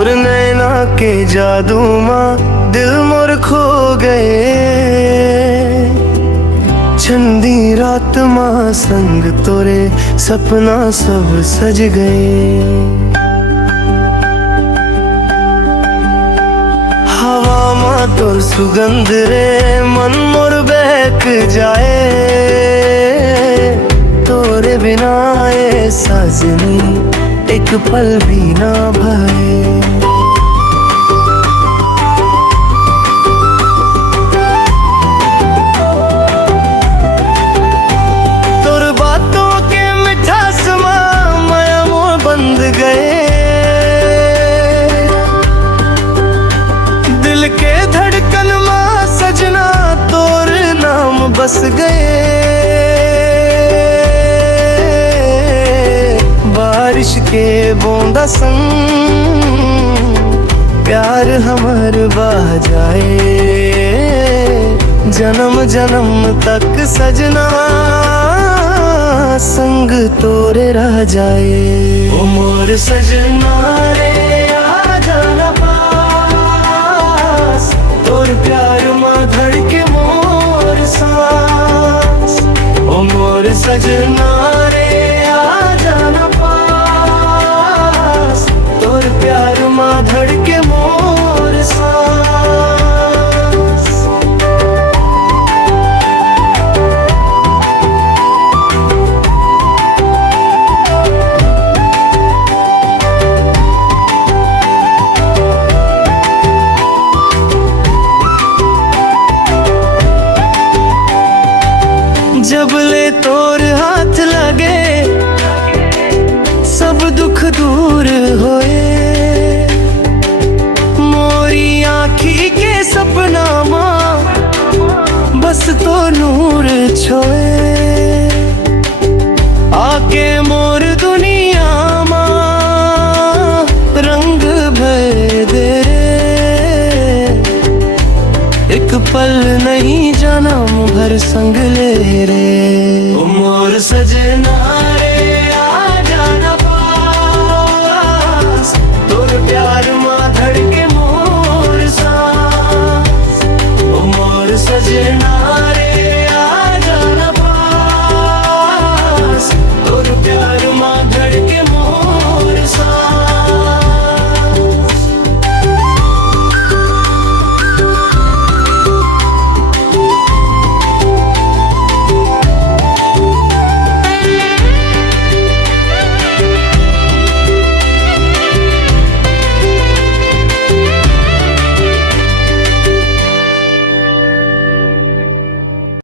तोर नैना के जादू माँ दिल मोर खो गए। चंदी रात माँ संग तोरे सपना सब सज गए। हवा माँ तोर सुगंध रे मन मोर बहक जाए। तोरे बिना ए साजनी एक पल भी ना भाए। तोर बातों के मिठास माँ माया मोह बंध गए। दिल के धड़कन माँ सजना तोर नाम बस गए। बारिश के बूंदा संग प्यार हमर बह जाए। जन्म जन्म तक सजना संग तोरे रह जाए। ओ मोर सजना रे आ जाना पास। तोर प्यार माँ धड़के मोर सांस। ओ मोर सजना रे आ जाना पास। तोर प्यार माँ धड़के मोर सांस। जब ले तोर हाथ लगे सब दुख दूर होए। मोरी आँखी के सपना माँ बस तो नूर छोए। आके मोर दुनिया माँ रंग भर दे। एक पल नहीं जन्म भर संग